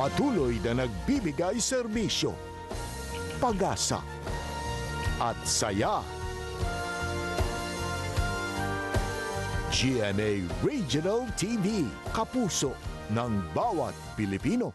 Patuloy na nagbibigay serbisyo, pag-asa at saya. GMA Regional TV, kapuso ng bawat Pilipino.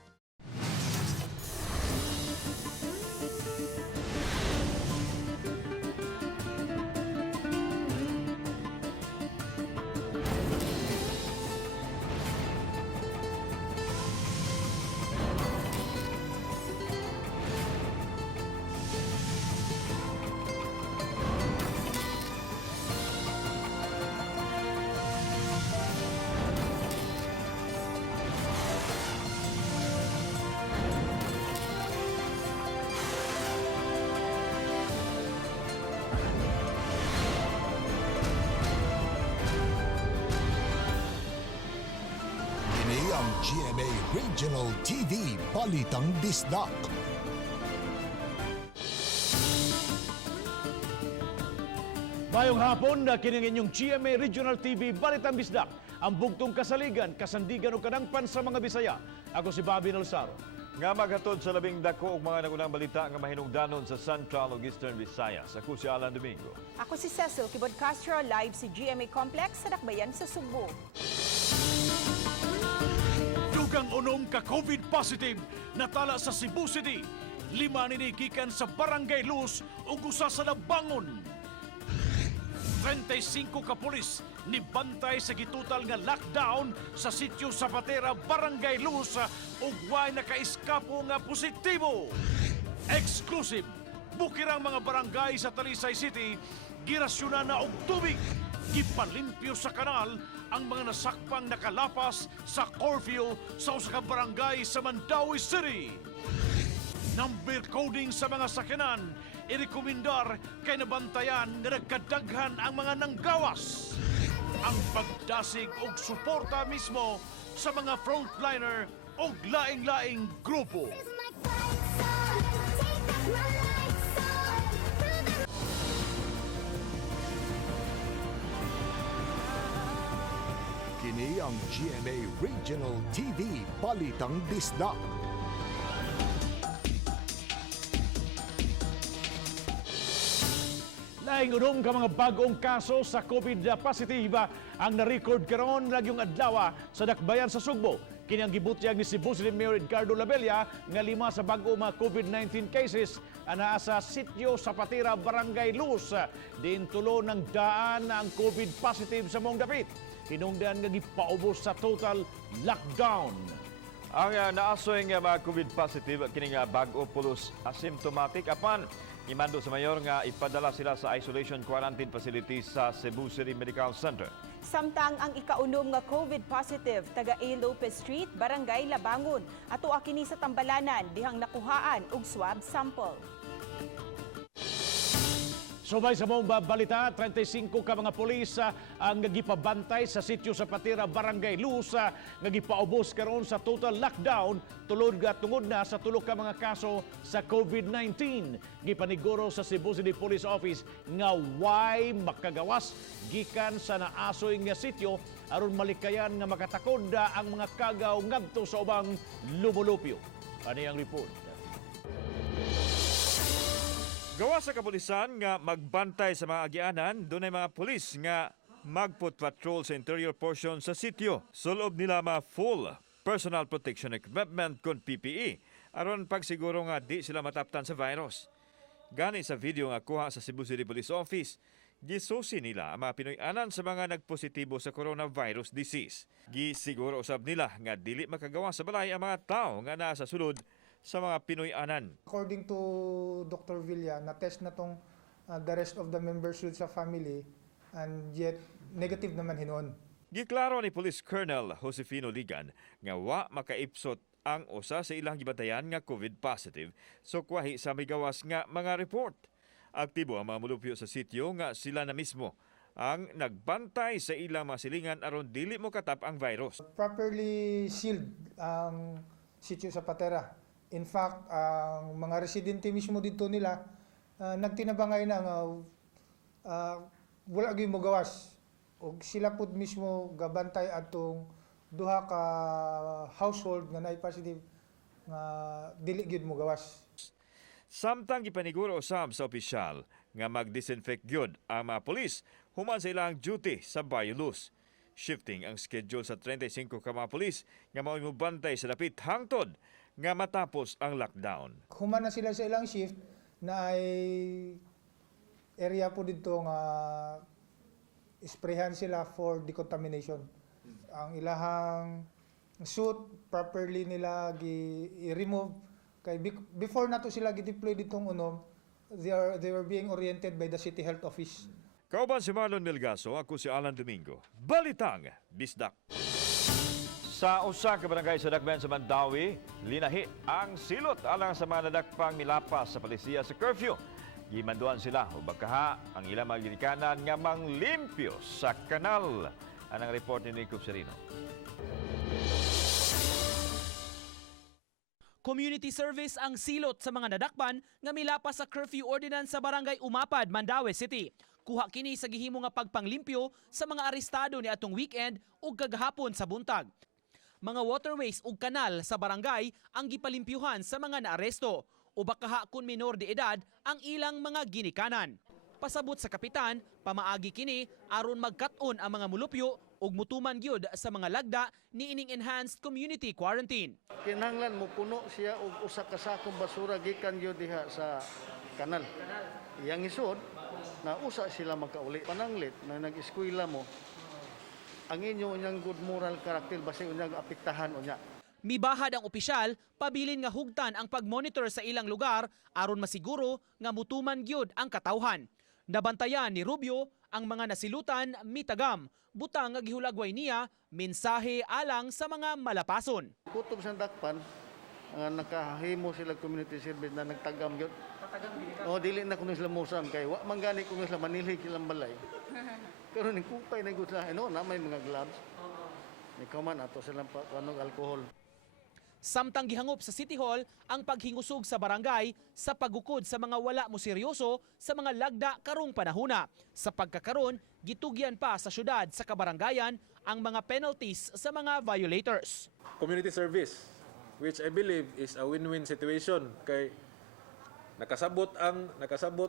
Ang GMA Regional TV, Balitang Bisdak. Mayong hapon na kining inyong GMA Regional TV, Balitang Bisdak, ang bugtong kasaligan, kasandigan o kadangpan sa mga Bisaya. Ako si Bobby Nalsaro. Nga maghatod sa labing dako og mga nagunang balita nga mahinungdanon sa Central ug Eastern Visayas. Ako si Alan Domingo. Ako si Cecil Kibod Castro, live si GMA Complex sa Dakbayan sa Subo. Dugang unong ka-COVID positive natala sa Cebu City. 5 ninigikan sa Barangay Luz ug usa sa Labangon. 35 ka pulis ni bantay sa gitutal nga lockdown sa sitio Zapatera, Barangay Luz ug way nakaiskapo nga positibo. Exclusive, bukirang mga barangay sa Talisay City girasyonan na og tubig. Gipalimpyo sa kanal ang mga nasakpang nakalapas sa curfew sa usa ka barangay sa Mandawi City. Number coding sa mga sakyanan, irekomendar kay nabantayan na nagkadaghan ang mga nanggawas. Ang pagdasig og suporta mismo sa mga frontliner o laing-laing grupo. Kini ang GMA Regional TV, Balitang Bisdak. Laing unong ka mga bagong kaso sa COVID positive ang na-record karon lagyong adlawa sa Dakbayan sa Sugbo. Kini ang gibutyag ni Cebu City Mayor Edgardo Labella nga 5 sa bago mga COVID-19 cases anaa sa sitio Zapatera, Barangay Luz. Diin tulo ng daan ang COVID positive sa mong dapit. Hinungdan nga gipaubos sa total lockdown. Ang naasoy nga mga COVID positive kini nga bag-o pulos asymptomatic apan imando sa mayor nga ipadala sila sa isolation quarantine facilities sa Cebu City Medical Center. Samtang ang ikaunom nga COVID positive taga A. Lopez Street, Barangay Labangon, ato kini sa Tambalanan dihang nakuhaan og swab sample. Subay sa mong balita, 35 ka mga pulis ang gipabantay sa sitio Zapatera, Barangay Luz nga gipaubos karon sa total lockdown tulod tungod na sa tulo ka mga kaso sa COVID-19. Gipaniguro sa Cebu City Police Office nga way makagawas gikan sa naasoy nga sitio aron malikayan nga makatakod ang mga kagaw ngadto sa ubang lumulupyo. Ano ang report? Gawa sa kapulisan nga magbantay sa mga agianan, doon ay mga pulis nga magput-patrol sa interior portion sa sitio. Sulob nila mga full personal protection equipment kon PPE aron pagsiguro nga di sila mataptan sa virus. Gani sa video nga kuha sa Cebu City Police Office, gisusi nila ang mga Pinoy-anan sa mga nagpositibo sa coronavirus disease. Gisiguro usab nila nga dili makagawa sa balay ang mga tao nga nasa sulod sa mga Pinoy-anan. According to Dr. Villa, na-test na tong the rest of the members with sa family and yet negative naman hinon. Giklaro ni Police Colonel Josefino Ligan nga wa makaipsot ang usa sa ilang gibatayan nga COVID positive so kwahi sa migawas nga mga report. Aktibo ang mga mulupyo sa sitio nga sila na mismo ang nagbantay sa ilang mga silingan aron dili mo katap ang virus. Properly sealed ang sitio Zapatera. In fact, ang mga residente mismo dito nila nagtinabangay na nga wala gyud mo gawas. Og sila pud mismo gabantay atong duha ka household nga naay positive nga dili gyud mo gawas. Samtang gipaniguro usab sa opisyal nga mag-disinfect gyud ang mga pulis human sa ilang duty sa Barrio Luz. Shifting ang schedule sa 35 ka mga pulis nga mao mobantay sa dapit hangtod nga matapos ang lockdown. Human na sila sa ilang shift na ay area po dito nga sprayhan sila for decontamination. Ang ilahang suit properly nila i-remove kay before nato sila gi-deploy ditong unom, they were being oriented by the city health office. Kauban si Marlon Melgaso, ako si Alan Domingo. Balitang Bisdak. Sa usa ka barangay sa Dakbayan sa Mandawi, linahi ang silot alang sa mga nadakpang milapas sa palisiya sa curfew. Gimanduan sila o bakaha ang ilang mga ginikanan nga manglimpyo sa kanal. Anang report ni Nico Serino. Community service ang silot sa mga nadakpan nga milapas sa curfew ordinance sa barangay Umapad, Mandawi City. Kuha kini sa gihimo nga pagpanglimpyo sa mga arestado ni atong weekend ug kagahapon sa buntag. Mga waterways ug kanal sa barangay ang gipalimpyuhan sa mga naaresto o bakaha kun minor de edad ang ilang mga ginikanan. Pasabot sa kapitan, pamaagi kini aron magkat-on ang mga mulupyo ug mutuman gyud sa mga lagda ni ining enhanced community quarantine. Kinahanglan mo puno siya og usa ka sakong basura gikan gyud diha sa kanal. Iyang isod na usa sila makauli. Pananglit na nag-eskwela mo, ang inyo unyang good moral character basi unyang apektahan unya. Mibahad ang opisyal, pabilin nga hugtan ang pagmonitor sa ilang lugar aron masiguro nga mutuman gyud ang katawhan. Nabantayan ni Rubio ang mga nasilutan mitagam, butang nga gihulagway niya mensahe alang sa mga malapason. Kutob sa dakpan, nakahimo sila community service na nagtagam gyud. O dili na kuno sila musam kay wa man gani kuno sila manilhig ilang balay. Pero ning kupay na gud sila na may mga gloves. Ni man ato silang panog alcohol. Samtang gihangop sa City Hall ang paghingusog sa barangay sa pagukod sa mga wala mo seryoso sa mga lagda karong panahuna. Sa pagkakaron, gitugyan pa sa syudad sa kabarangayan ang mga penalties sa mga violators. Community service, which I believe is a win-win situation kay nakasabot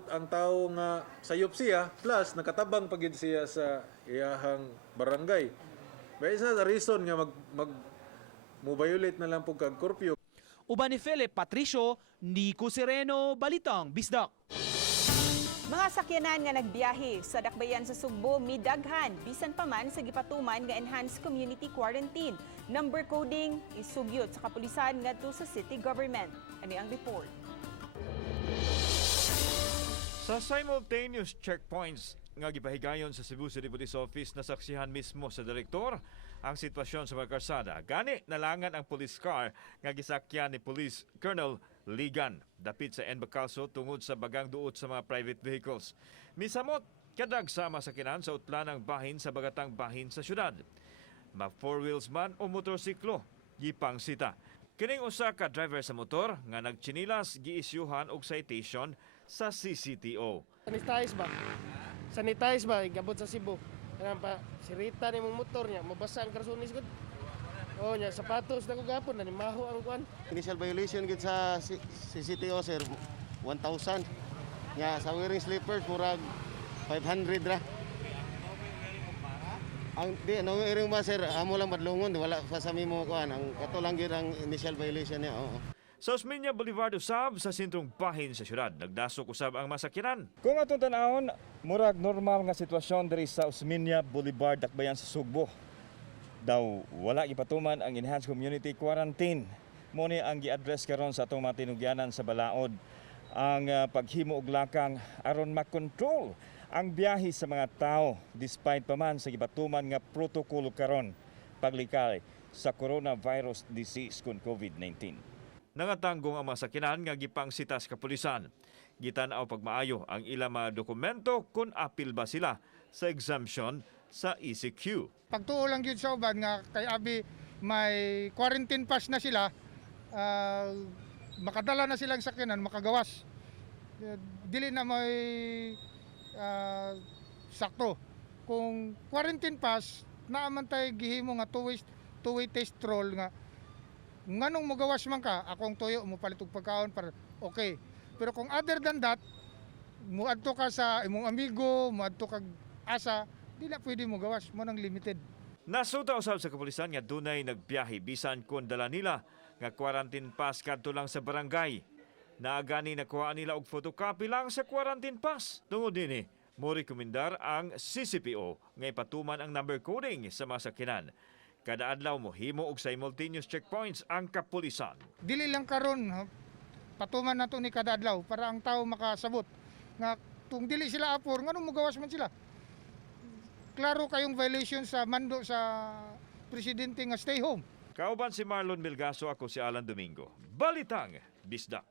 ang tao nga sayop siya plus nakatabang pagid siya sa iyahang barangay. May isa sa reason nga mo-violate na lang po kag curfew. Uban ni Philip Patricio, Nico Sereno, Balitang Bisdak. Mga sakyanan nga nagbiyahe sa dakbayan sa Sugbo midaghan bisan pa man sa gipatuman nga enhanced community quarantine. Number coding isugyot sa kapulisan ngadto sa city government. Ani ang report. Sa simultaneous checkpoints nga gipahigayon sa Cebu City Police Office, nasaksihan mismo sa direktor ang sitwasyon sa mga karsada. Gani nalangan ang police car nga gisakyan ni Police Colonel Ligan dapit sa Enbacalso tungod sa bagang duot sa mga private vehicles. Misamot kadag sama sa kinan sa utlanang bahin sa bagatang bahin sa syudad. Ma four wheels man o motorsiklo gipang sita. Kining usa ka driver sa motor nga nagchinilas giisyuhan og citation sa CCTO. Sanitize ba? Gabot sa Cebu. Kanang pa, sirita ni mong motor niya, mabasa ang karsunis ko. Oh, niya, sapatos na ko gapon, nanimaho ang kuan. Initial violation gid sa CCTO sir 1,000. Nya sa wearing slippers murag 500 ra. Ang di no wearing ba sir, amo lang madlungon wala pa sa mimo kuan. Ang kato lang gid ang initial violation niya. Oo. Sa Osmeña Boulevard usab sa sentrong bahin sa syudad, nagdasok usab ang masakyanan. Kung atong tan-awon, murag normal nga sitwasyon diri sa Osmeña Boulevard dakbayan sa Sugbo. Daw wala gipatuman ang enhanced community quarantine. Mo ni ang gi-address karon sa atong mga tinugyanan sa balaod ang paghimo og lakang aron makontrol ang biyahe sa mga tao despite pa man sa gipatuman nga protocol karon paglikay sa coronavirus disease kun COVID-19. Nangatanggong ang mga sakyanan nga gipangsita sa kapulisan. Gitan-aw pagmaayo ang ilang mga dokumento kung apil ba sila sa exemption sa ECQ. Pagtuo lang yun sa uban nga kay abi may quarantine pass na sila, makadala na silang sakyanan, makagawas. Dili na may sakto. Kung quarantine pass, naaman tayo gihimo nga two-way test roll nga nganong magawas man ka, akong tuyo mo palit og pagkaon para okay. Pero kung other than that, muadto ka sa imong amigo, muadto kag asa, di na pwede mo gawas mo nang limited. Nasuta usab sa kapulisan nga dunay nagbiyahe bisan kun dala nila nga quarantine pass kadto lang sa barangay. Naagani nakuha nila og photocopy lang sa quarantine pass. Tungod dinhi, mo rekomendar ang CCPO nga ipatuman ang number coding sa mga sakyanan. Kada adlaw mo himo og simultaneous checkpoints ang kapulisan. Dili lang karon patuman nato ni kada adlaw para ang tao makasabot nga kung dili sila apor nganong magawas man sila. Klaro kayong violation sa mando sa presidente nga stay home. Kauban si Marlon Milgaso, ako si Alan Domingo. Balitang Bisdak.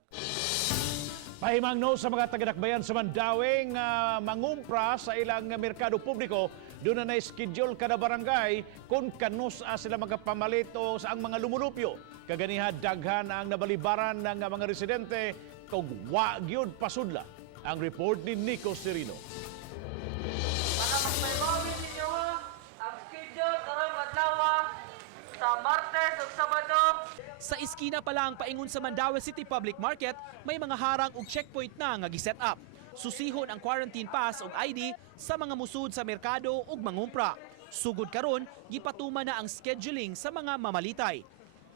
Pahimangno sa mga taga-dakbayan sa Mandawi nga mangumpra sa ilang merkado publiko, doon na schedule kada barangay kung kanus sila magpamalit o sa ang mga lumulupyo. Kaganiha daghan ang nabalibaran ng mga residente kung wa gyud pasudla. Ang report ni Nico Serino. Para magpaybawin ninyo ang schedule karong adlawa sa Martes ug Sabado. Sa iskina pa lang paingon sa Mandaue City Public Market, may mga harang ug checkpoint na nga gi-set up. Susihon ang quarantine pass ug ID sa mga musud sa merkado ug mangumpra. Sugod karon, gipatuman na ang scheduling sa mga mamalitay.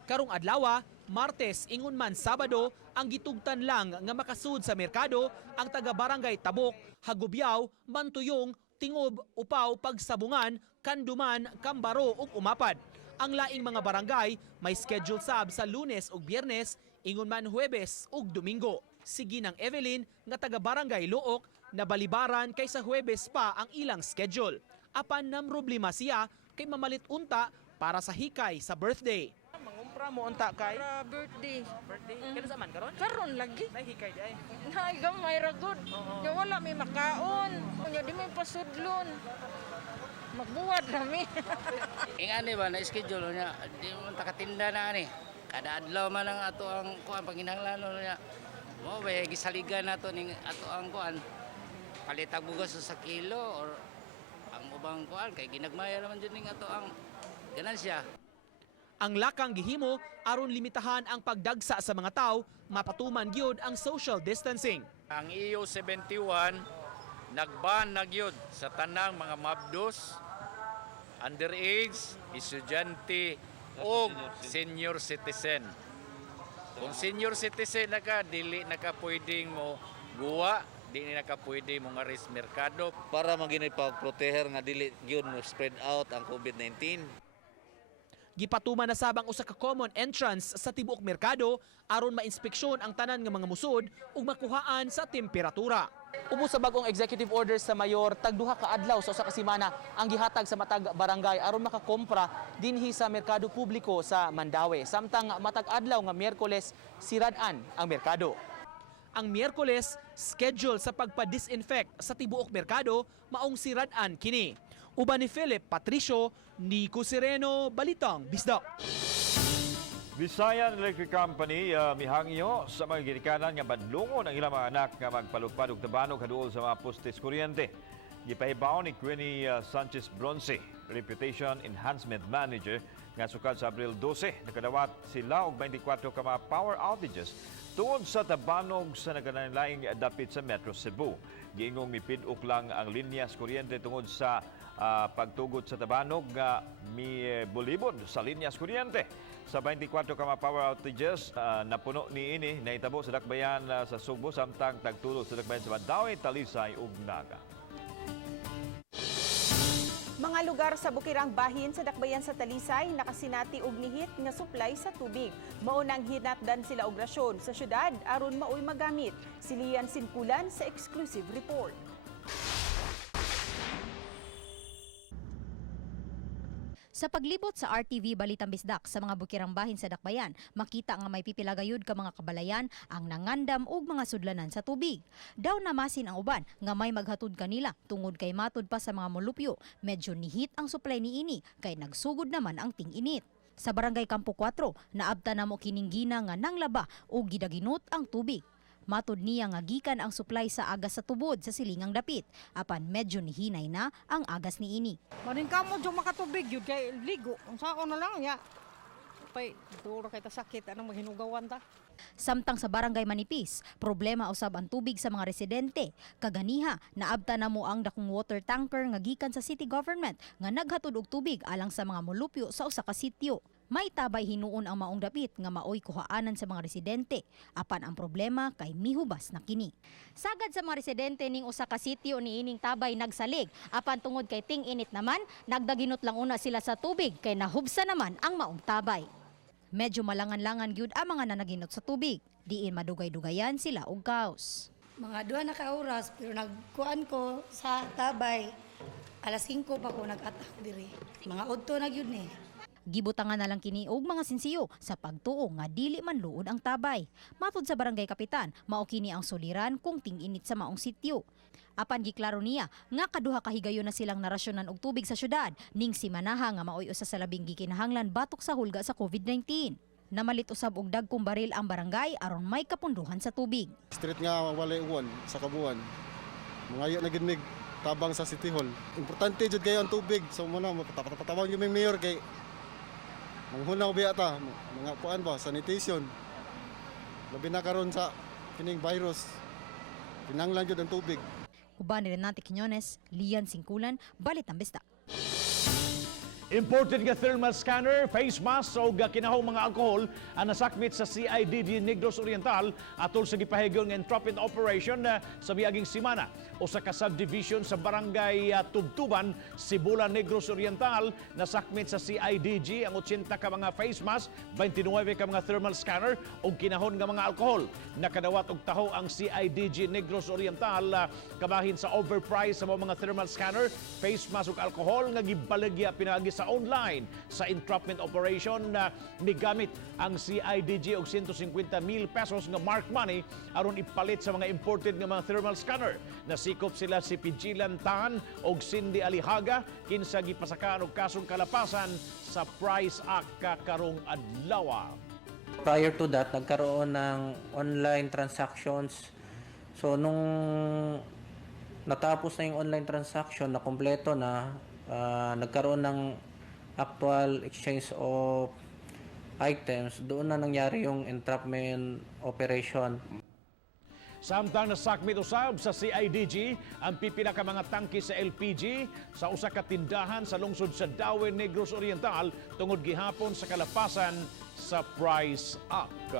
Karong adlawa, Martes ingon man Sabado, ang gitugtan lang nga makasud sa merkado ang taga-barangay Tabok, Hagubyaw, Mantuyong, Tingob, Upaw, Pagsabungan, Kanduman, Kambaro ug Umapad. Ang laing mga barangay may schedule sab sa Lunes ug Biyernes, ingon man Huwebes ug Domingo. Sige ng Evelyn nga taga-barangay Luok, nabalibaran kaysa Huwebes pa ang ilang schedule. Apan nam problema siya kay mamalit unta para sa hikay sa birthday. Mangumpra mo unta kay Para birthday. Kailan sa man karon? Karon lagi. Nay hikay di ay. Nay gamay ra gud. Nya wala may makaon. Nya di may pasudlon. Magbuwad nami. Ingani ba na schedule niya, di mo takatinda na ani. Kada adlaw man ang ato ang kuan panginahanglan niya. Mo ba gisaligan nato ning ato ang kuan. Palitag bugas sa kilo or ang ubang kuan kay ginagmaya naman jud ning ato ang ganansya. Ang lakang gihimo aron limitahan ang pagdagsa sa mga tao, mapatuman gyud ang social distancing. Ang EU 71 nagban na gyud sa tanang mga mabdos, underage, estudyante o senior citizen. Kung senior citizen na ka, dili na ka pwedeng mo guwa, dili na ka pwede mo nga ris merkado. Para maginipag-proteher nga dili yun mo spread out ang COVID-19. Gipatuman na sabang usa ka common entrance sa tibuok merkado aron ma-inspeksyon ang tanan nga mga musod ug makuhaan sa temperatura. Ubos sa bagong executive orders sa mayor, tagduha ka adlaw sa usa ka semana ang gihatag sa matag barangay aron makakompra dinhi sa merkado publiko sa Mandaue. Samtang matag adlaw nga Miyerkules, sirad-an ang merkado. Ang Miyerkules, schedule sa pagpa-disinfect sa tibuok merkado, maong sirad-an kini. Uban ni Philip Patricio, Nico Sereno, Balitang Bisdak. Visayan Electric Company mihangyo sa mga ginikanan nga badlungon ang ilang mga anak nga magpalupad og tabanog kaduol sa mga postes kuryente. Gipahibaw ni Queenie Sanchez Bronce, Reputation Enhancement Manager, nga sukad sa Abril 12, nakadawat sila og 24 ka mga power outages tungod sa tabanog sa nagkanalaying dapit sa Metro Cebu. Giingong mipiduk lang ang linyas kuryente tungod sa pagtugot sa tabanog nga bulibod sa linyas kuryente. Sa 24 ka mga power outages, napuno ni ini nahitabo sa dakbayan sa Sugbo samtang tagtulo sa dakbayan sa Mandaue, Talisay ug Naga. Mga lugar sa bukirang bahin sa dakbayan sa Talisay nakasinati og nihit nga supply sa tubig. Mao nang hinatdan sila og rasyon sa syudad aron maoy magamit. Silian Sinkulan sa exclusive report. Sa paglibot sa RTV Balitang Bisdak sa mga bukirang bahin sa dakbayan, makita nga may pipilagayod ka mga kabalayan ang nangandam og mga sudlanan sa tubig. Daw namasin ang uban nga may maghatod kanila tungod kay matod pa sa mga molupyo. Medyo nihit ang supply niini kay nagsugod naman ang ting-init. Sa barangay Campo 4, naabta na mo kining gina nga nanglaba o gidaginot ang tubig. Matod niya nga gikan ang supply sa agas sa tubod sa silingang dapit. Apan medyo nihinay na ang agas niini. Maring kamo jo makatubig yun kay ligo. Ang sao na lang ya. pay. Duro kay ta sakit anong maghinugawan ta. Samtang sa barangay Manipis, problema usab ang tubig sa mga residente. Kaganiha, naabta na mo ang dakong water tanker nga gikan sa city government nga naghatod og tubig alang sa mga molupyo sa usa ka sitio. May tabay hinuon ang maong dapit nga maoy kuhaanan sa mga residente. Apan ang problema kay mihubas na kini. Sagad sa mga residente ning usa ka sitio niining tabay nagsalig. Apan tungod kay ting init naman, nagdaginot lang una sila sa tubig kay nahubsa naman ang maong tabay. Medyo malangan-langan gyud ang mga nanaginot sa tubig. Diin madugay-dugayan sila og kaos. Mga 2 na ka oras pero nagkuan ko sa tabay. Alas 5 pa ko nag-atak diri. Mga 8 na gyud ni. Gibutangan na lang kini og mga sinsiyo sa pagtuo nga dili man luod ang tabay. Matod sa barangay kapitan, mao kini ang suliran kung ting-init sa maong sitio. Apan giklaro niya nga kaduha ka higayon na silang narasyonan og tubig sa syudad ning si manaha nga maoy usa sa labing gikinahanglan batok sa hulga sa COVID-19. Namalit usab og dagkung baril ang barangay aron may kapunduhan sa tubig. Street nga walay uwan sa kabuan. Mangayo na gid mig tabang sa City Hall. Importante jud kayo ang tubig. So muna patawag yung mayor kay manghunaw biya ta mga kuan ba sanitation. Labi na karon sa kining virus. Kinahanglan jud ang tubig. Uban ni Renate Quiñones, Lian Singkulan, Balitang Bisdak. Imported nga thermal scanner, face mask o kinahong mga alkohol ang nasakmit sa CIDG Negros Oriental atol sa gipahigyon nga entrapment operation sa miaging semana. Usa ka subdivision sa barangay Tubtuban, Sibulan, Negros Oriental nasakmit sa CIDG ang 80 ka mga face mask, 29 ka mga thermal scanner o kinahon nga mga alkohol. Nakadawat og taho ang CIDG Negros Oriental kabahin sa overprice sa mga thermal scanner, face mask ug alkohol nga gibaligya pinaagi sa online sa entrapment operation na nigamit ang CIDG og 150,000 pesos nga mark money aron ipalit sa mga imported nga mga thermal scanner. Nasikop sila si Pijilan Tan og Cindy Alihaga kinsa gipasakaan og kasong kalapasan sa Price Act karong adlawa. Prior to that, nagkaroon ng online transactions. So nung natapos na yung online transaction na kompleto na, nagkaroon ng actual exchange of items, doon na nangyari yung entrapment operation. Samtang nasakmit usab sa CIDG ang pipila ka mga tangke sa LPG sa usa ka tindahan sa lungsod sa Dawe, Negros Oriental tungod gihapon sa kalapasan sa Price Act.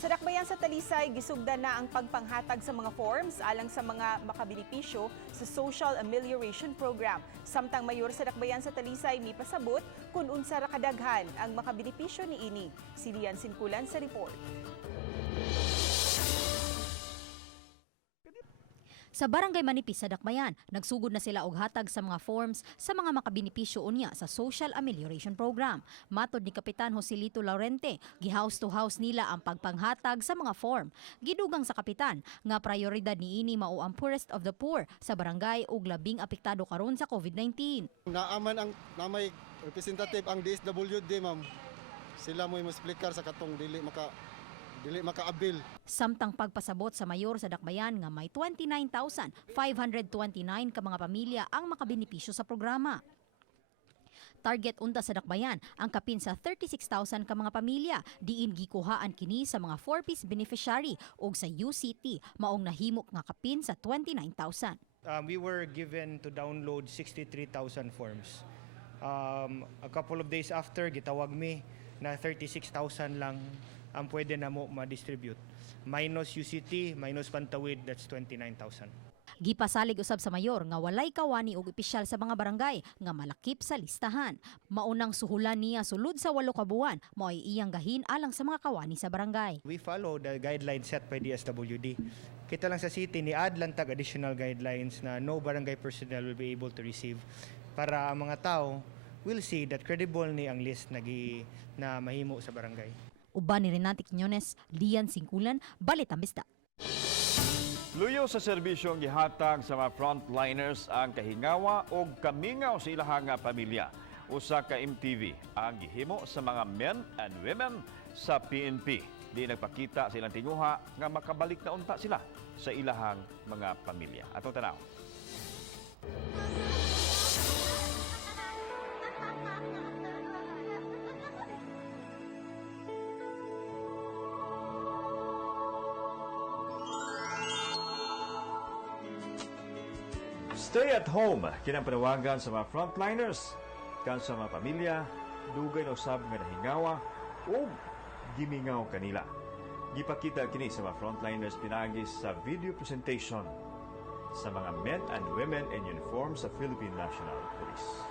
Sa dakbayan sa Talisay, gisugdan na ang pagpanghatag sa mga forms alang sa mga makabenepisyo sa Social Amelioration Program. Samtang mayor sa dakbayan sa Talisay mi pasabot kung unsa ra kadaghan ang makabenepisyo niini. Si Lian Sinkulan sa report. Sa barangay Manipis sa Dakbayan, nagsugod na sila og hatag sa mga forms sa mga makabenepisyo unya sa Social Amelioration Program. Matod ni Kapitan Joselito Laurente, gi-house to house nila ang pagpanghatag sa mga form. Gidugang sa kapitan nga prioridad niini mao ang poorest of the poor sa barangay ug labing apektado karon sa COVID-19. Naaman ang namay representative ang DSWD ma'am. Sila mo explicar sa katong dili makaabil. Samtang pagpasabot sa mayor sa Dakbayan nga may 29,529 ka mga pamilya ang makabenepisyo sa programa. Target unta sa Dakbayan ang kapin sa 36,000 ka mga pamilya diin gikuhaan kini sa mga 4-piece beneficiary ug sa UCT maong nahimok nga kapin sa 29,000. We were given to download 63,000 forms. A couple of days after gitawag mi na 36,000 lang ang pwede na mo ma-distribute. Minus UCT, minus Pantawid, that's 29,000. Gipasalig usab sa mayor nga walay kawani og opisyal sa mga barangay nga malakip sa listahan. Maunang suhulan niya sulod sa 8 ka buwan mao ay iyang gahin alang sa mga kawani sa barangay. We follow the guidelines set by DSWD. Kita lang sa city ni add lang tag additional guidelines na no barangay personnel will be able to receive para ang mga tao will see that credible ni ang list na mahimo sa barangay. Uban ni Renate Quiñones, Lian Singkulan, Balitang Bisdak. Luyo sa serbisyong gihatag sa mga frontliners ang kahingawa o kamingaw sa ilahang pamilya. Usa ka MTV ang gihimo sa mga men and women sa PNP. Di nagpakita silang tinguha nga makabalik na unta sila sa ilahang mga pamilya. Atong tanaw. Stay at home kinang panawagan sa mga frontliners kan sa mga pamilya dugay na usab nga nahingawa o gimingaw kanila. Gipakita kini sa mga frontliners pinagi sa video presentation sa mga men and women in uniform sa Philippine National Police.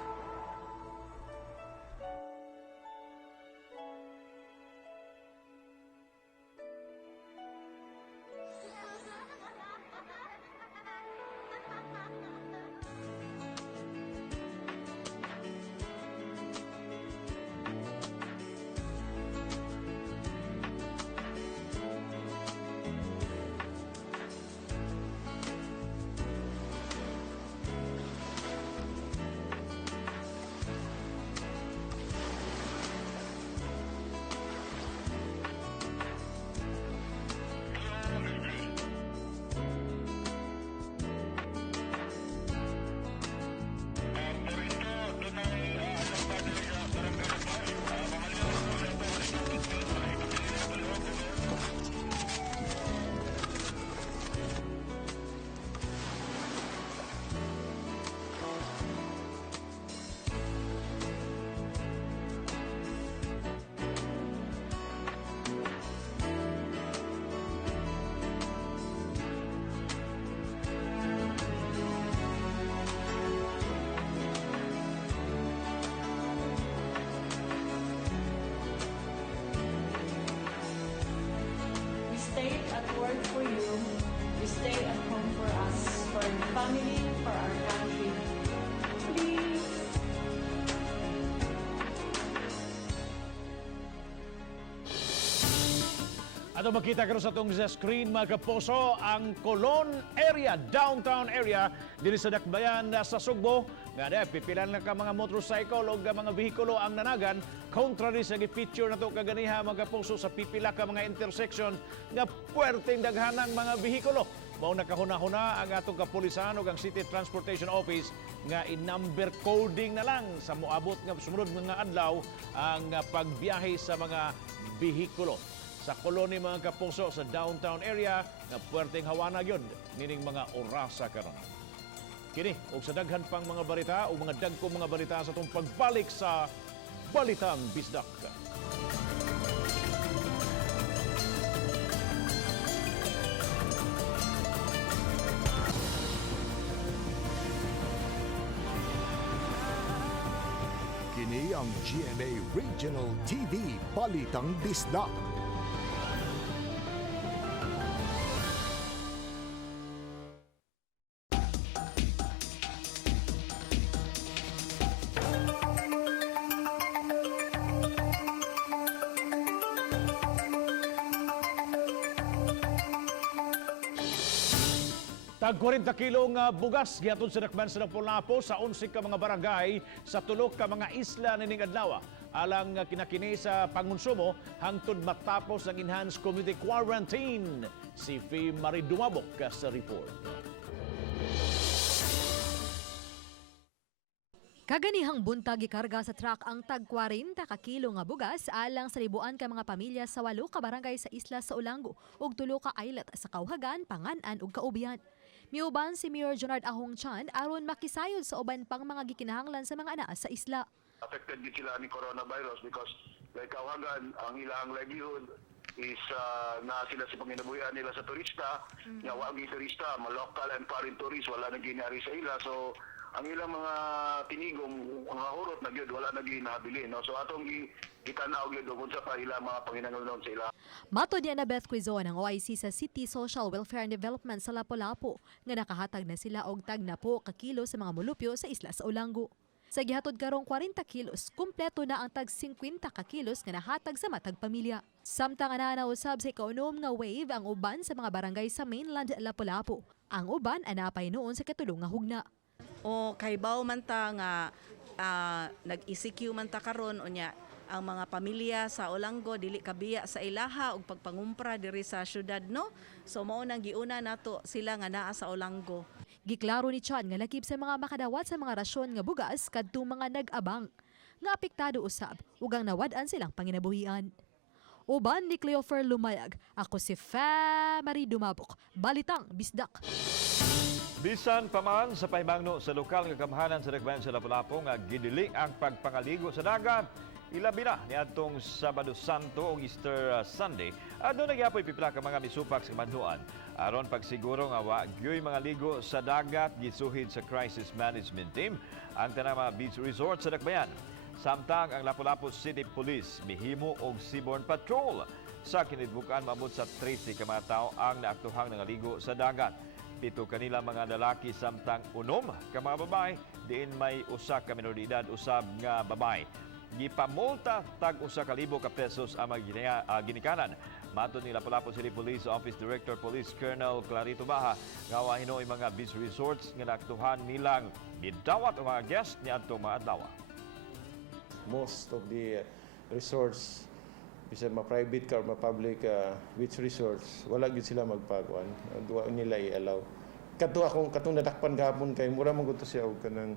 stayed at work for you. You stay at home for us, for our family, for our country. Please. Ato makita karon sa itong screen mga kapuso ang Colon area, downtown area dili sa Dakbayan sa Sugbo. Nga pipilan na ka mga motorcycle o mga behikulo ang nanagan contrary sa gi-feature nato kaganiha mga kapuso sa pipila ka mga intersection nga puwerteng daghanang mga behikulo. Mao nakahuna-huna ang atong kapulisan ug ang City Transportation Office nga i-number coding na lang sa moabot nga sumunod mga adlaw ang pagbiyahe sa mga behikulo. Sa koloni mga kapuso sa downtown area na puwerteng hawana yun nining mga orasa karon. Kini og sa daghan pang mga balita o mga dagkong mga balita sa itong pagbalik sa Balitang Bisdak. Kini ang GMA Regional TV Balitang Bisdak. Tag 40 kilong bugas gihatod sa Dakbayan sa Lapu-Lapu sa 11 ka mga barangay sa tulo ka mga isla nining adlaw. Alang kinakini sa pangonsumo hangtod matapos ang enhanced community quarantine. Si Fee Marie Dumabok sa report. Kaganihang buntag gikarga sa truck ang tag 40 ka kilo nga bugas alang sa libuan ka mga pamilya sa 8 ka barangay sa isla sa Olango ug 3 ka islet sa Kauhagan, Panganan ug Kaubian. Miuban si Mayor Jonard Ahong Chan aron makisayod sa uban pang mga gikinahanglan sa mga ana sa isla. Affected din sila ni coronavirus because like Kauhagan, ang ilang livelihood is na sila sa panginabuhian nila sa turista, nga wagi turista, local and foreign tourists wala na ginari sa ila. So ang ilang mga tinigong mga hurot na gyud wala na ginabili, no? So atong gitanaw gyud kung sa pa ilang mga panginahanglan sa ila. Mato di na Beth Quizon ang OIC sa City Social Welfare and Development sa Lapu-Lapu nga nakahatag na sila og tag na po ka kilo sa mga mulupyo sa isla sa Olango. Sa gihatod karong 40 kilos, kumpleto na ang tag 50 ka kilos nga nahatag sa matag pamilya. Samtang ananausab sa ikaonom nga wave ang uban sa mga barangay sa mainland Lapu-Lapu. Ang uban anapay noon sa katulong nga hugna. O kaybaw man ta nga nag-ECQ man ta karon unya ang mga pamilya sa Olango dili kabiya sa ilaha ug pagpangumpra diri sa syudad, no? So mao nang giuna nato sila nga naa sa Olango. Giklaro ni Chan nga lakip sa mga makadawat sa mga rasyon nga bugas kadtong mga nag-abang nga apektado usab ug ang nawad-an silang panginabuhian. Uban ni Cleofer Lumayag, ako si Marie Dumabok, Balitang Bisdak. Bisan paman sa pahimangno sa lokal nga gamhanan sa Dakbayan sa Lapu-Lapu nga gidili ang pagpangaligo sa dagat. Ilabi na niadtong Sabado Santo o Easter Sunday, adto nagyapoy pipila ka mga misupak sa manhuan. Aron pagsiguro nga wa gyoy mga ligo sa dagat gisuhid sa crisis management team ang tanang mga beach resort sa Dakbayan. Samtang ang Lapu-Lapu City Police mihimo og seaborne patrol. Sa kinidbukan maabot sa 13 ka mga tawo ang naaktuhang nangaligo sa dagat. 7 kanila mga lalaki samtang 6 ka mga babae, diin may usa ka menor de edad usab nga babae. Gipamulta tag usa ka libo ka pesos ang mga ginikanan. Matud ni Lapu-Lapu City Police Office Director Police Colonel Clarito Baha nga wahinoy mga beach resorts nga naaktuhan nilang gidawat ang mga guest niadtong mga adlaw. Most of the resorts, bisan ma-private car, ma-public beach resorts, wala gid sila magpakuan. Duwa nila i-allow. Katong nadakpan gahapon kay mura man gud siya og kanang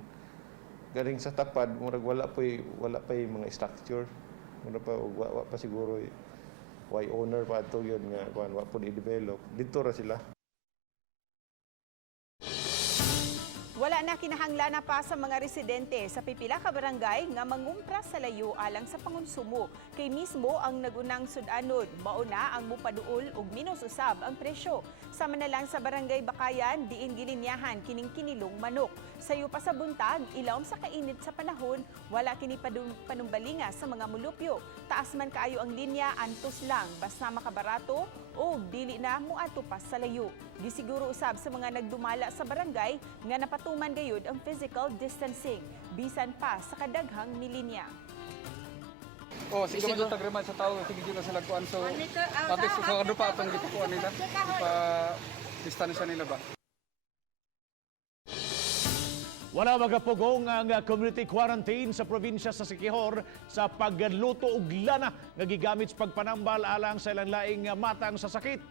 galing sa tapad, murag wala pa mga structure. Mura pa wa pa siguro why owner pa ato yun nga kuan wa pud i-develop. Dito ra sila. Wala na kinahanglan pa sa mga residente sa pipila ka barangay nga mangumpra sa layo alang sa pangonsumo. Kay mismo ang nagunang sudanon, mauna ang mupaduol og minus usab ang presyo. Sama na lang sa barangay Bakayan, diin gilinyahan kining kinilong manok. Sayo pa sa buntag, ilawom sa kainit sa panahon, wala kini panumbalinga sa mga mulupyo. Taas man kaayo ang linya, antos lang, basta makabarato o dili na muato pa sa layo. Gisiguro usab sa mga nagdumala sa barangay nga napatuman gayud ang physical distancing, bisan pa sa kadaghang milinya. Oh, sige man tagreman sa tao, sige jud sila kuan so. Tapos sa ano pa atong gitukuan nila. Pa distansya nila ba? Wala magapugong ang community quarantine sa probinsya sa Siquijor sa pagluto og lana nga gigamit sa pagpanambal alang sa ilang laing matang sa sakit.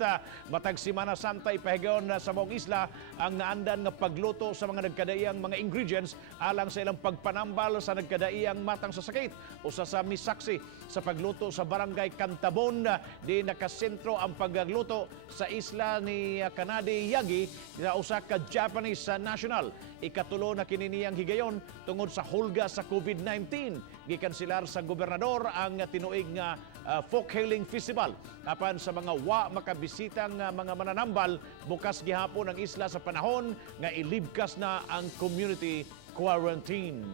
Matag Semana Santa ipahigayon sa maong isla ang naandan nga pagluto sa mga nagkadaiyang mga ingredients alang sa ilang pagpanambal sa nagkadaiyang matang sa sakit. Usa sa misaksi sa pagluto sa barangay Cantabon di nakasentro ang pagluto sa isla ni Kanade Yagi na usa ka Japanese national. Ikatulo na kininiyang higayon tungod sa hulga sa COVID-19. Gikansilar sa gobernador ang tinuig nga folk hailing festival. Apan sa mga wa makabisitang mga mananambal, bukas gihapon ang isla sa panahon nga ilibkas na ang community quarantine.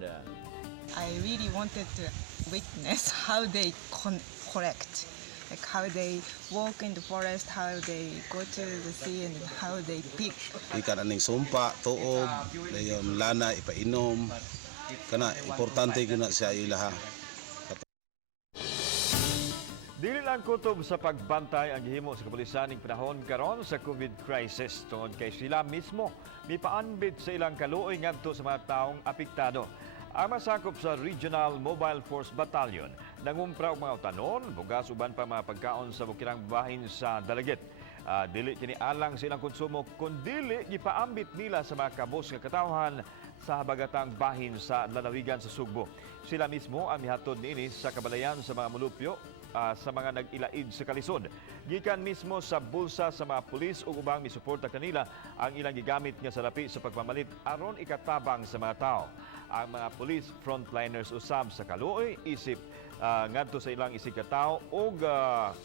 I really wanted to witness how they collect, like how they walk in the forest, how they go to the sea, and how they pick. Ikan aning sumpa, tuog, dayon lana ipainom, kana importante guna siya ilaha. Dili lang kutob sa pagbantay ang gihimo sa kapulisan ning panahon karon sa COVID crisis tungod kay sila mismo mipaanbit sa ilang kaluoy ngadto sa mga taong apektado. Ang masakop sa Regional Mobile Force Battalion nangumpra og mga utanon, bugas uban pa mga pagkaon sa bukirang bahin sa Dalagit. Dili kini alang sa ilang konsumo kundi gipaambit nila sa mga kabos nga katawhan sa habagatang bahin sa lalawigan sa Sugbo. Sila mismo ang mihatod niini sa kabalayan sa mga mulupyo sa mga nag-ilaid sa kalisod. Gikan mismo sa bulsa sa mga pulis ug ubang misuporta kanila ang ilang gigamit nga salapi sa pagpamalit aron ikatabang sa mga tao. Ang mga police frontliners usab sa kaluoy isip ngadto sa ilang isig ka tawo ug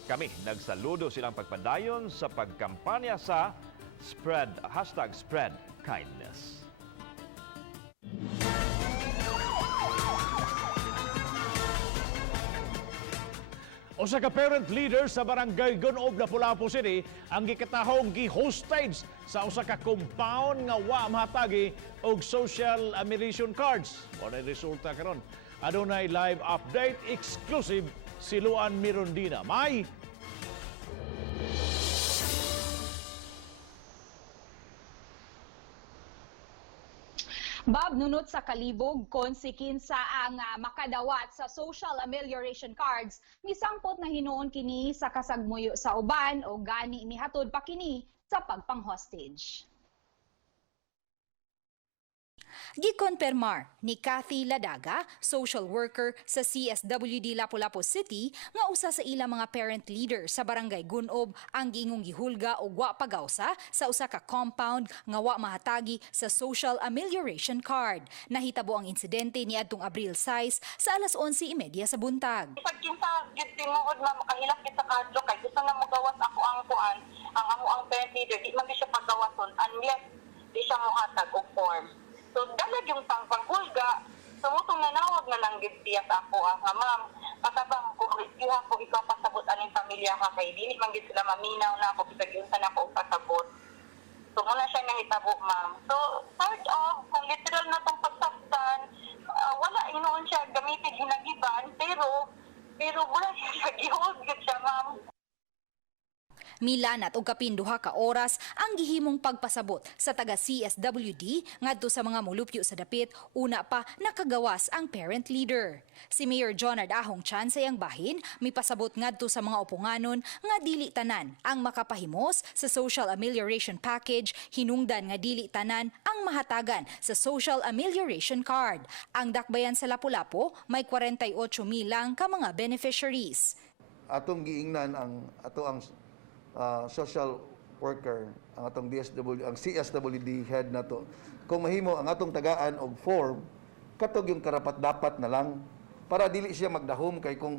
kami nagsaludo silang pagpadayon sa pagkampanya sa #SpreadKindness. Usa ka parent leader sa barangay Gunob, Lapu-Lapu City ang gikatahong gi-hostage sa usa ka compound nga wa mahatagi og social ammunition cards. Wala resulta karon. Adunay live update exclusive si Luan Mirondina. May Bob, nunot sa kalibog kon si kinsa ang makadawat sa social amelioration cards, misangpot na hinuon kini sa kasagmuyo sa uban o gani mihatod pa kini sa pagpang-hostage. Gikonpermar ni Cathy Ladaga, social worker sa CSWD Lapu-Lapu City, nga usa sa ilang mga parent leader sa barangay Gunob ang giingong gihulga o wa pagawsa sa usa ka compound nga wa mahatagi sa social amelioration card. Nahitabo ang insidente ni adtong Abril 6 sa alas 11:30 sa buntag. Pag kinsa gid tinuod makahilak kita kadlo kay gusto na mo gawas ako ang kuan, ang amo ang parent leader di man siya pagawason unless di siya mohatag og form. So dalag yung panghulga, sumutong nanawag na lang gid siya sa ako nga ma'am, patabang ko iha ko ikaw pasabot aning pamilya ha kay dili man gid sila maminaw na ako bisag unsa na ako pasabot. So muna siya nahitabo ma'am. So part of kung literal na tong pagsabtan, wala inoon siya gamitin hinagiban pero wala siya gihold gid siya ma'am. Milanat og kapin duha ka oras ang gihimong pagpasabot sa taga CSWD ngadto sa mga molupyo sa dapit, una pa nakagawas ang parent leader. Si Mayor Jonard Ahong Chan sa iyang bahin mipasabot ngadto sa mga upunganon nga dili tanan ang makapahimos sa social amelioration package, hinungdan nga dili tanan ang mahatagan sa social amelioration card. Ang dakbayan sa Lapu-Lapu may 48,000 lang ka mga beneficiaries. Atong giingnan ang social worker, ang atong DSW, ang CSWD head na to. Kung mahimo ang atong tagaan og form, katog yung karapat-dapat na lang para dili siya magdahom kay kung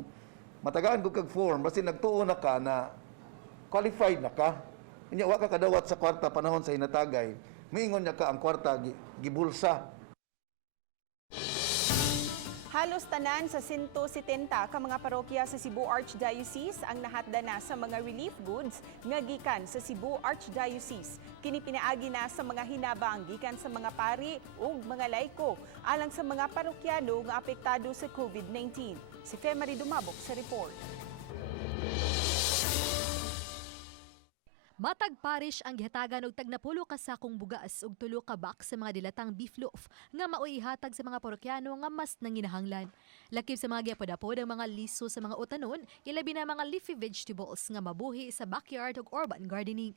matagaan ko kag form basta nagtuo na ka na qualified na ka. Unya wa ka kadawat sa kwarta panahon sa hinatagay, miingon niya ka ang kwarta gibulsa. Halos tanan sa 170 ka mga parokya sa Cebu Archdiocese ang nahatda na sa mga relief goods nga gikan sa Cebu Archdiocese. Kini pinaagi na sa mga hinabang gikan sa mga pari ug mga laiko alang sa mga parokyano nga apektado sa COVID-19. Si Femari Dumabok sa report. Matag parish ang gihatagan og tagnapulo ka sakong bugas ug 3 ka box sa mga dilatang beef loaf nga maoy ihatag sa mga parokyano nga mas nanginahanglan. Lakip sa mga giapod-apod ang mga liso sa mga utanon, ilabi na mga leafy vegetables nga mabuhi sa backyard ug urban gardening.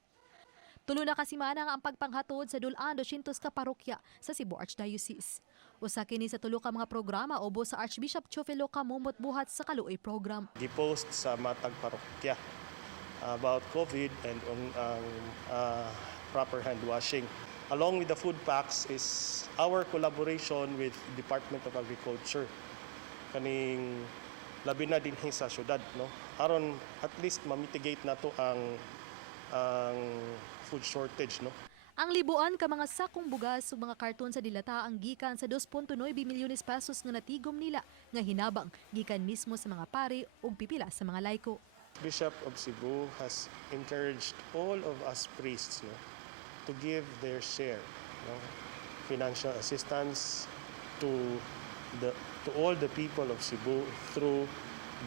Tulo na kasimana nga ang pagpanghatod sa dulan 200 ka parokya sa Cebu Archdiocese. Usa kini sa 3 ka mga programa ubos sa Archbishop Chofelo kamumot buhat sa kaluoy program. Gipost sa matag parokya about COVID and proper hand washing. Along with the food packs is our collaboration with Department of Agriculture. Kaning labi na din sa syudad, no? Aron at least ma-mitigate na to ang food shortage, no? Ang libuan ka mga sakong bugas ug mga karton sa dilata ang gikan sa 2.9 milyones pesos nga natigom nila nga hinabang gikan mismo sa mga pari ug pipila sa mga laiko. Bishop of Cebu has encouraged all of us priests, no, to give their share, no, financial assistance to all the people of Cebu through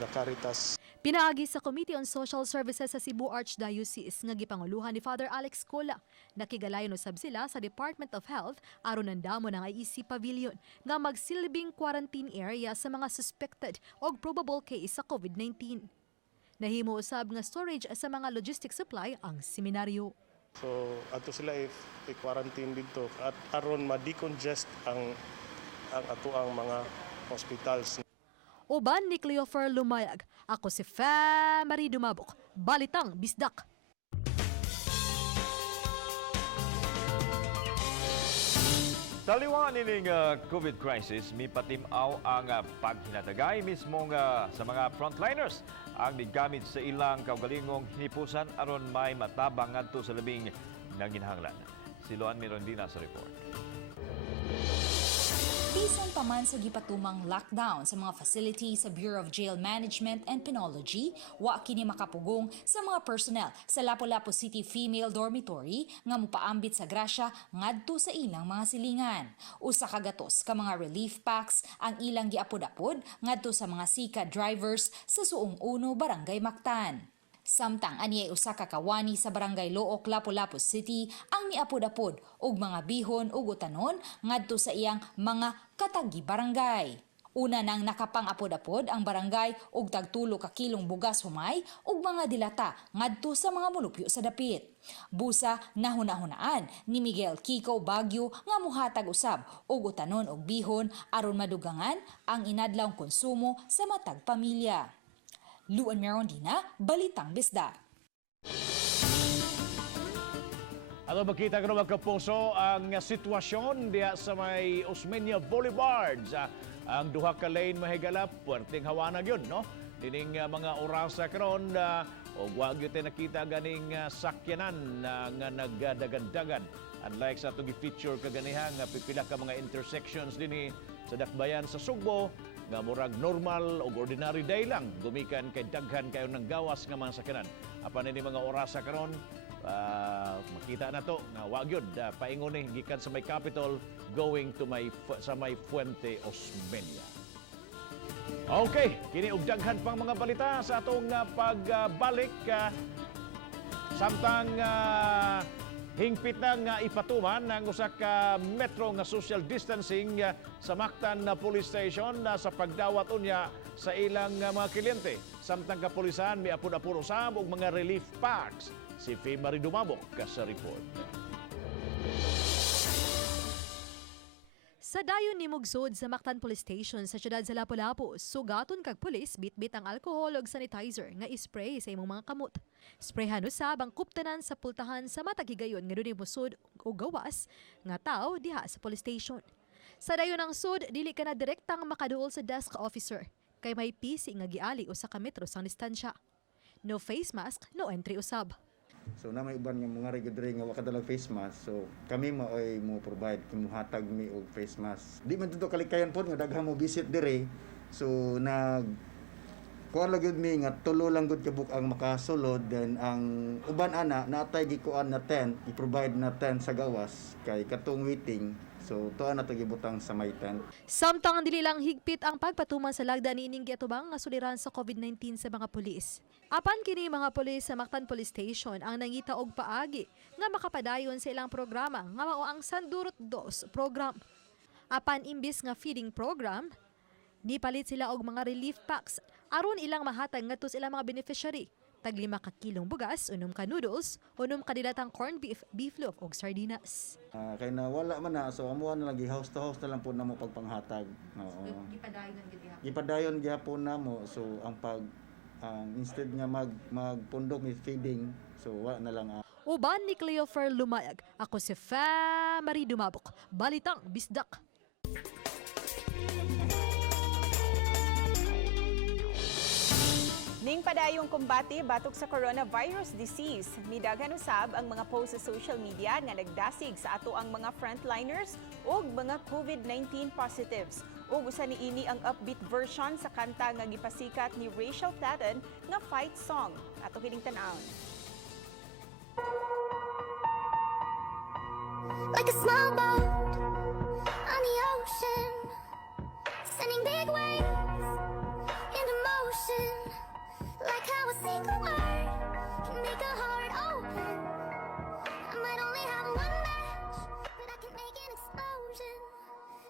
the Caritas. Pinaagi sa Committee on Social Services sa Cebu Archdiocese nga gipanguluhan ni Father Alex Cola. Nakigalayon usab sila sa Department of Health aron nandamon ang IEC Pavilion nga magsilbing quarantine area sa mga suspected o probable case sa COVID-19. Nahimo usab nga storage sa mga logistic supply ang seminaryo. So ato sila i-quarantine dito at aron ma-decongest ang ato ang mga hospitals. Uban ni Cleofer Lumayag, ako si Femari Dumabok, Balitang Bisdak. Taliwan ining COVID crisis, mi patimaw ang paghinatagay mismo sa mga frontliners ang nigamit sa ilang kaugalingong hinipusan aron may matabang ngadto sa labing nanginhanglan. Si Loan Mirondina sa report. Bisan pa man sa gipatumang lockdown sa mga facilities sa Bureau of Jail Management and Penology, wa kini makapugong sa mga personnel sa Lapu-Lapu City Female Dormitory nga mupaambit sa grasya ngadto sa ilang mga silingan. Usa ka gatos ka mga relief packs ang ilang giapod-apod ngadto sa mga sika drivers sa Suong Uno, Barangay Mactan. Samtang aniay usa ka kawani sa Barangay Look, Lapu-Lapu City ang miapod-apod og mga bihon ug utanon ngadto sa iyang mga katagi barangay. Una nang nakapang-apod-apod ang barangay og tagtulo ka kilong bugas humay ug mga dilata ngadto sa mga mulupyo sa dapit. Busa nahuna-hunaan ni Miguel Kiko Baguio nga muhatag usab og utanon og bihon aron madugangan ang inadlawng konsumo sa matag pamilya. Luan Merondina, Balitang Bisdak. Ato makita ko mga kapuso ang sitwasyon diya sa may Osmeña Boulevards. Ang duha ka lane mahigala, puwerteng hawanag yun, no? Dining mga orasa karon o wag yun nakita ganing sakyanan nga nagdagan-dagan. Unlike sa itong feature kaganihan, pipila ka mga intersections din sa dakbayan sa Sugbo, nga murag normal o ordinary day lang, gumikan kay daghan kayo ng gawas nga mga sakyanan. Apan ini mga orasa karon, makita na to nga wag yun paingon gikan sa may Capitol going to sa may Fuente Osmeña. Okay, kini og daghan pang mga balita sa atong pagbalik samtang hingpit na nga ipatuman ang usa ka metro nga social distancing sa Mactan Police Station sa pagdawat unya sa ilang mga kliyente. Samtang kapulisan may apod-apod usab og mga relief packs. Si Faye Marie Dumabok sa report. Sa dayon ni Mugsod sa Mactan Police Station sa siyudad sa Lapu-Lapu, sugaton kag pulis bitbit ang alcohol ug sanitizer nga ispray sa imong mga kamot. Sprayhan usab ang kuptanan sa pultahan sa matag higayon nga dunay musod o gawas nga tawo diha sa police station. Sa dayon ang sud dili ka na direktang makaduol sa desk officer kay may PC nga giali usa ka metro sang distansya. No face mask, no entry usab. So na may uban nga mga regular nga wa kadalang face mask. So kami maoy mo provide kimuhatag mi og face mask. Di man dito kalikayan pod nga daghang mo visit dire. So kuan lang gud mi nga tulo lang gud kabuk ang makasulod, then ang uban ana natay gikuan na tent, i-provide na tent sa gawas kay katong waiting. So tuwa na to gibutang sa may tent. Samtang dili lang higpit ang pagpatuman sa lagda niining giatubang nga suliran sa COVID-19 sa mga pulis. Apan kini mga pulis sa Mactan Police Station ang nangita og paagi nga makapadayon sa ilang programa nga mao ang Sandurot 2 program. Apan imbis nga feeding program, nipalit sila og mga relief packs aron ilang mahatag ngadto sa ilang mga beneficiary. Tag 5 ka kilong bugas, 6 ka noodles, 6 ka dilatang corned beef, beef loaf ug sardinas. Kay na wala man na, so amo na lagi house to house na lang po namo pagpanghatag. Oo. Gipadayon gyapon namo, so ang instead nga magpundok may feeding, so wala na lang. Uban ni Cleofer Lumayag, ako si Marie Dumabok, Balitang Bisdak. Ning padayong kumbati batok sa coronavirus disease, midaghan usab ang mga post sa social media nga nagdasig sa ato ang mga frontliners ug mga COVID-19 positives. Ug usa niini ang upbeat version sa kanta nga gipasikat ni Rachel Platten nga fight song. Ato kining tan-awon. Like a small boat on the ocean, sending big waves into motion. Like how a single word can make a heart open. I might only have one match, but I can make an explosion.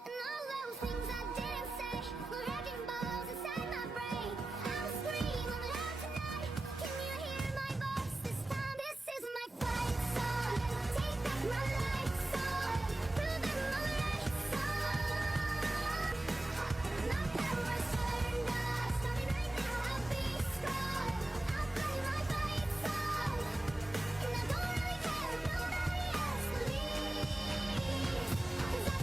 And all those things I didn't say were wrecking balls inside my brain. I will scream on it out tonight. Can you hear my voice this time? This is my fight song. Take back my life song. Prove that I'm the right song. My power's turned up. Stop me right now. I'll be strong. I'll play my fight song. And I don't really care if nobody else believes. 'Cause I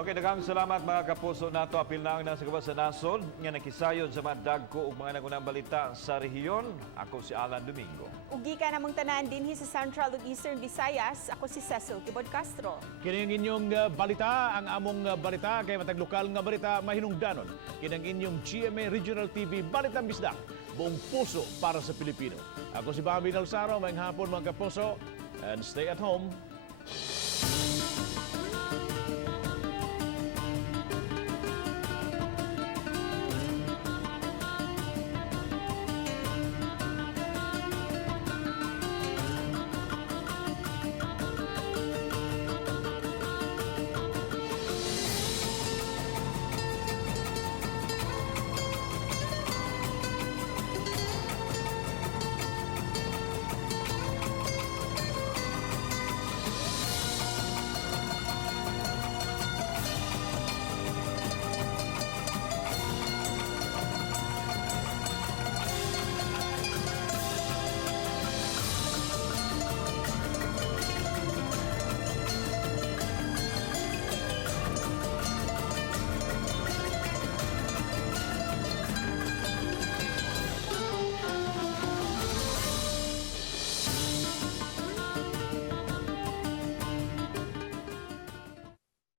Okay, daghang salamat mga kapuso nato. Apil na ang nasa gawas sa nasod nga nakisayod sa mga dagko ug mga nagunang balita sa rehiyon. Ako si Alan Domingo. Ugi ka namong tanan dinhi sa Central ug Eastern Visayas. Ako si Cecil Kibod Castro. Kini ang inyong balita, ang among balita kay matag lokal nga balita mahinungdanon. Kini ang inyong GMA Regional TV Balitang Bisdak, buong puso para sa Pilipino. Ako si Bobby Nalsaro, maayong hapon mga kapuso, and stay at home.